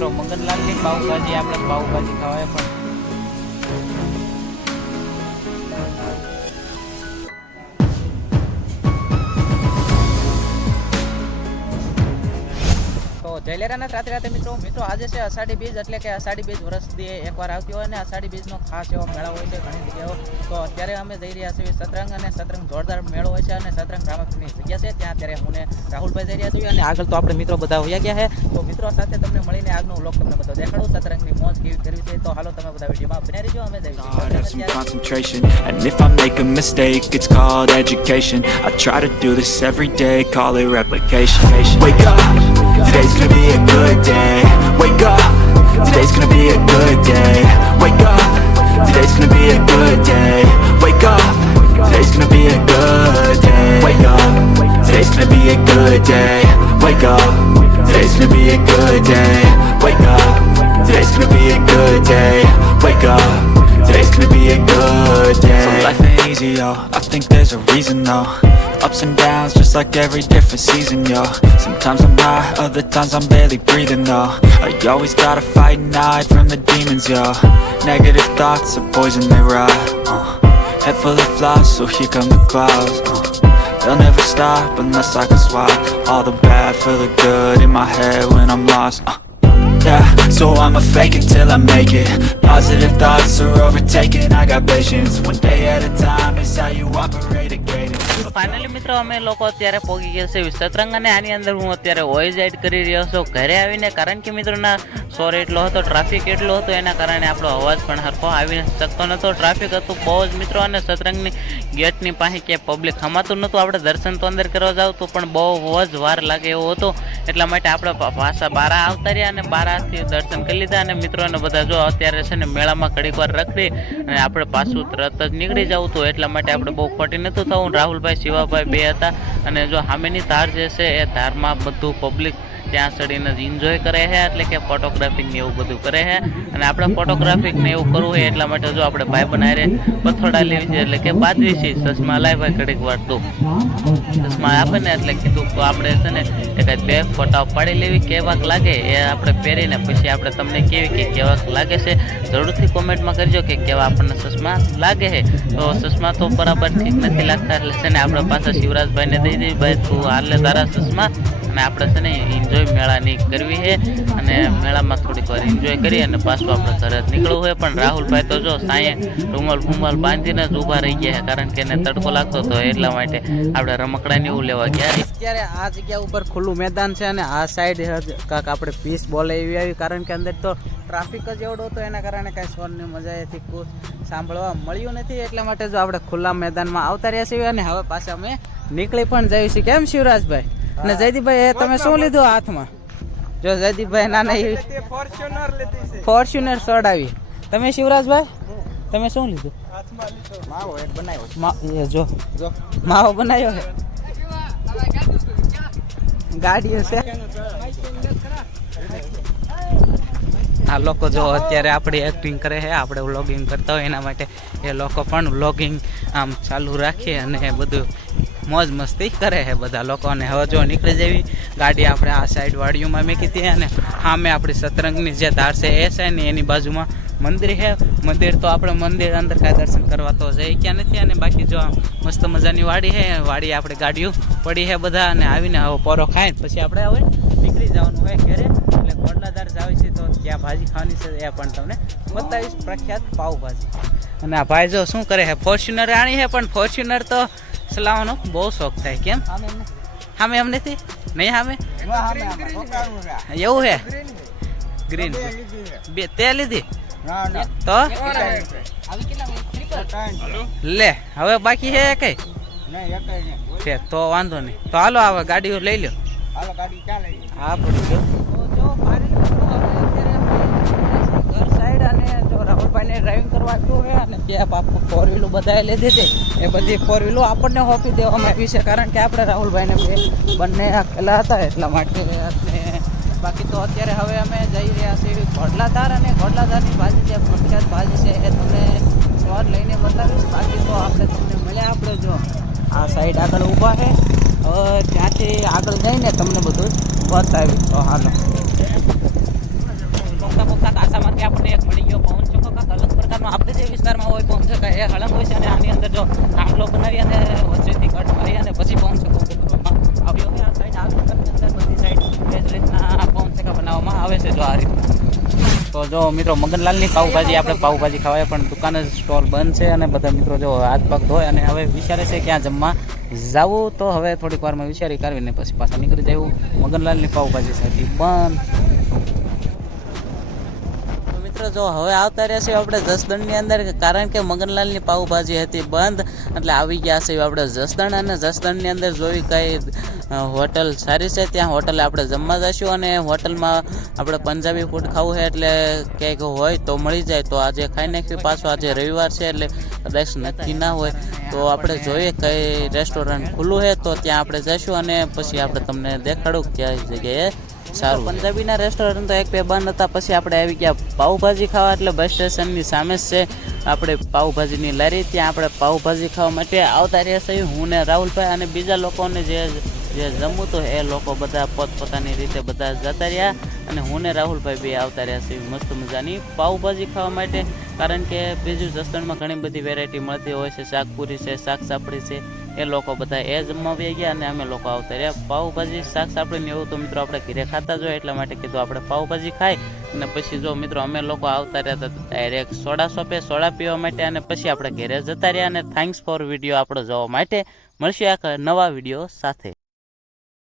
મિત્રો મગનલાલની પાવભાજી, આપણે પાવભાજી ખાવાય પણ જયલેરાના રાતે મિત્રો આજે છે અષાઢી બીજ, એટલે કે અષાઢી બીજ વર્ષથી એકવાર આવતી હોય ને અષાઢી બીજનો ખાસ એવો મેળો હોય છે ઘણી જગ્યાઓ. તો અત્યારે અમે જઈ રહ્યા છીએ સતરંગ, અને સતરંગ જોરદાર મેળો હોય છે અને સતરંગ રામકની જગ્યા છે ત્યાં. અત્યારે હું ને રાહુલભાઈ જઈ રહ્યા છીએ અને આગળ તો આપણે મિત્રો બધા હોયા ગયા છે. તો મિત્રો સાથે તમને મળીને આગનો વ્લોગ તમને બધો દેખાડું, સતરંગની મોજ કેવી કરવી છે. તો હાલો તમે બધા વિડીયોમાં બને રહેજો. અમે concentration, and if I make a mistake, it's called education. I try to do this every day, call it replication. Wake up, today's gonna be a good day. Wake up, today's gonna be a good day. Wake up, today's gonna be a good day. Wake up, today's gonna be a good day. Wake up, today's gonna be a good day. Wake up, today's gonna be a good day. Wake up, today's gonna be a good day. Wake up, today's gonna be a good day. So life ain't easy, yo, I think there's a reason though. Ups and downs, just like every different season, yo. Sometimes I'm high, other times I'm barely breathing, though. I always gotta fight and hide from the demons, yo. Negative thoughts are poison, they rot. Head full of flies, so here come the clouds. They'll never stop unless I can swap all the bad for the good in my head when I'm lost. Yeah, so I'ma fake it till I make it. Positive thoughts are overtaken, I got patience. One day at a time is how you operate a gate. Finally મિત્રો અમે લોકો અત્યારે પહોંચી ગયા છે સતરંગ, અને આની અંદર હું અત્યારે વોઇસ એડ કરી રહ્યો છું ઘરે આવીને, કારણ કે મિત્રોના શોર એટલો હતો, ટ્રાફિક એટલો હતો, એના કારણે આપણો અવાજ પણ હરખો આવી શકતો નહોતો. ટ્રાફિક હતું બહુ જ મિત્રો, અને સતરંગની ગેટની પાસે ક્યાંય પબ્લિક ખમાતું નહોતું. આપણે દર્શન તો અંદર કરવા જાવ તો પણ બહુ જ વાર લાગે એવો હતો, એટલા માટે આપણે પાછા બારા આવતા રહ્યા અને બારાથી દર્શન કરી લીધા. અને મિત્રોને બધા જો અત્યારે છે ને મેળામાં ઘડીક વાર રખડી અને આપણે પાછું તરત જ નીકળી જવું હતું, એટલા માટે આપણે બહુ ખોટી નહોતું થવું. રાહુલભાઈ શિવાભાઈ બે હતા, અને જો સામેની ધાર જે છે એ ધારમાં બધું પબ્લિક ત્યાં ચડીને એન્જોય કરે છે, એટલે કે ફોટોગ્રાફિક ને એવું બધું કરે છે. અને આપણે ફોટોગ્રાફિક ને એવું કરવું હોય એટલા માટે જો આપણે ભાઈ બનારે પથોડા લેવી છે, એટલે કે બાંધવી છે. ચશ્મા લાય ભાઈ ઘડીક વાર તો ચશ્મા આપે ને, એટલે કીધું તો આપણે છે ને એકાદ બે ફોટા પાડી લેવી, કેવાક લાગે એ આપણે પહેરીને પછી આપણે તમને કેવી કે કેવાક લાગે છે જરૂરથી કોમેન્ટમાં કરજો કે કેવા આપણને ચશ્મા લાગે છે. તો ચશ્મા તો બરાબર ઠીક નથી લાગતા, એટલે છે ને આપણે પાછા શિવરાજભાઈને દઈ દઈએ, ભાઈ તું હાલે તારા ચશ્મા, અને આપણે છે ને એન્જોય મેળાની કરવી છે, અને મેળામાં થોડીક વાર એન્જોય કરી અને પાછું આપણે ઘરે નીકળવું હોય. પણ રાહુલભાઈ તો જો સાંયે રૂમાલ બાંધીને જ ઊભા રહી ગયા છે, કારણ કે એને તડકો લાગતો હતો, એટલા માટે આપણે રમકડાને એવું લેવા ગયા. અત્યારે આ જગ્યા ઉપર ખુલ્લું મેદાન છે, અને આ સાઈડ કાંક આપણે પીસ બોલે એવી આવી, કારણ કે અંદર તો ટ્રાફિક જ એવડો હતો, એના કારણે કાંઈ શોરની મજા એથી સાંભળવા મળ્યું નથી. એટલા માટે જો આપણે ખુલ્લા મેદાનમાં આવતા રહ્યા છીએ, અને હવે પાછા અમે નીકળી પણ જઈએ છીએ. કેમ શિવરાજભાઈ અને જયદીપભાઈ, એ તમે શું લીધું હાથમાં? જો જયદીપભાઈ નાના ફોર્ચ્યુનર ચડાવી. તમે શિવરાજભાઈ તમે શું લીધું? માવો એક બનાવ્યો. જો માવો બનાવ્યો છે, ગાડીઓ છે. આ લોકો જો અત્યારે આપણી એક્ટિંગ કરે છે, આપણે વ્લોગિંગ કરતા હોય એના માટે એ લોકો પણ વ્લોગિંગ આમ ચાલુ રાખીએ અને બધું મોજ મસ્તી કરે છે બધા લોકો. અને હવે જો નીકળી જવી ગાડી આપણે આ સાઈડ વાડીઓમાં મેકી હતી, અને સામે આપણી સતરંગની જે ધાર છે એ છે ને એની બાજુમાં મંદિર છે. મંદિર તો આપણે મંદિર અંદર કાંઈ દર્શન કરવા તો જઈ ક્યાં નથી, અને બાકી જો મસ્ત મજાની વાડી છે, વાડી આપણે ગાડીઓ પડી છે બધા, અને આવીને હવે પોરો ખાઈને પછી આપણે હવે નીકળી જવાનું હોય ઘરે. એટલે ગોડલાધાર જાવી છે તો ત્યાં ભાજી ખાવાની છે એ પણ તમને બતાવીશ, પ્રખ્યાત પાવભાજી. અને આ ભાઈ જો શું કરે છે, ફોર્ચ્યુનર આણી છે, પણ ફોર્ચ્યુનર તો ચલાવવાનો બહુ શોખ થાય. કેમ સામે એમ નથી? નહીં સામે એવું છે? ગ્રીન બે તે લીધી તો લે, હવે બાકી છે કઈ તો વાંધો નહીં. તો હાલો હવે ગાડીઓ લઈ લો. હા પડી ઘર સાઈડ, અને જો રાહુલભાઈને ડ્રાઇવિંગ કરવા આપ્યું હોય, અને ત્યાં ફોર વ્હીલો બધાએ લીધી હતી, એ બધી ફોર વ્હીલો આપણને હોપી દેવામાં આવી છે, કારણ કે આપણે રાહુલભાઈને બંને આપેલા હતા એટલા માટે. બાકી તો અત્યારે હવે અમે જઈ રહ્યા છીએ ઘોડલાધાર, અને ઘોડલાધારની ભાજી જે પ્રખ્યાત ભાજી છે એ તમને સ્વાદ લઈને બતાવીશ. બાકી તો આપણે તમને મળ્યા, આપણે જો આ સાઈડ આગળ ઊભા છે, હવે ત્યાંથી આગળ જઈને તમને બધું બતાવી. તો હાલો કે આપણને એક મળી ગયો પવન ચક્કો કાંક અલગ પ્રકારનો આપણે જે વિસ્તારમાં હોય પવન ચક્કા એ હળંગ હોય છે અને આની અંદર જો થાંભલો બનાવી અને વચ્ચેથી કટ મારી અને પછી પવન ચક્કો બનાવવામાં આવ્યો હોય. આ સાઈડ આ વિસ્તારની અંદર બધી સાઈડ એ જ રીતના પવન ચક્કા બનાવવામાં આવે છે જો આ રીતના. તો જો મિત્રો મગનલાલની પાઉભાજી આપણે પાઉભાજી ખાવાય પણ દુકાન જ સ્ટોલ બંધ છે અને બધા મિત્રો જો હાથ પગ ધોય અને હવે વિચારે છે ક્યાં જમવા જવું. તો હવે થોડીક વારમાં વિચારી કાઢીને પછી પાછા નીકળી જવું. મગનલાલની પાઉભાજી સાચી બંધ. મિત્રો જો હવે આવતા રહ્યા છે આપણે જસદણની અંદર કારણ કે મગનલાલની પાઉભાજી હતી બંધ એટલે આવી ગયા છે આપણે જસદણ અને જસદણની અંદર જોઈ કઈ હોટલ સારી છે ત્યાં હોટલે આપણે જમવા જઈશું અને હોટલમાં આપણે પંજાબી ફૂડ ખાવું છે એટલે કંઈક હોય તો મળી જાય તો આજે ખાઈ નાખ્યું. પાછો આજે રવિવાર છે એટલે કદાચ નક્કી ના હોય તો આપણે જોઈએ કઈ રેસ્ટોરન્ટ ખુલ્લું છે તો ત્યાં આપણે જઈશું અને પછી આપણે તમને દેખાડું કઈ જગ્યાએ સારું. પંજાબીના રેસ્ટોરન્ટ તો એક બે બંધ હતા પછી આપણે આવી ગયા પાઉભાજી ખાવા એટલે બસ સ્ટેશનની સામે જ છે આપણે પાઉભાજીની લારી ત્યાં આપણે પાઉભાજી ખાવા માટે આવતા રહ્યા છીએ હું ને રાહુલભાઈ અને બીજા લોકોને જે જમવું તો એ લોકો બધા પોતપોતાની રીતે બધા જતા રહ્યા અને હું ને રાહુલભાઈ બે આવતા રહ્યા છીએ મસ્ત મજાની પાઉભાજી ખાવા માટે કારણ કે બીજું જસદણમાં ઘણી બધી વેરાયટી મળતી હોય છે શાકપુરી છે શાક સાપડી છે એ લોકો બધા એ જમવા આવી ગયા અને અમે લોકો આવતા રહ્યા પાઉભાજી શાક સાપડીને એવું તો મિત્રો આપણે ઘરે ખાતા જ હોય એટલા માટે કીધું આપણે પાઉભાજી ખાઈ અને પછી જો મિત્રો અમે લોકો આવતા રહ્યા હતા ડાયરેક્ટ સોડા શોપે સોડા પીવા માટે અને પછી આપણે ઘરે જતા રહ્યા અને થેન્ક્સ ફોર વિડીયો આપણો જોવા માટે મળશે આ નવા વિડીયો સાથે.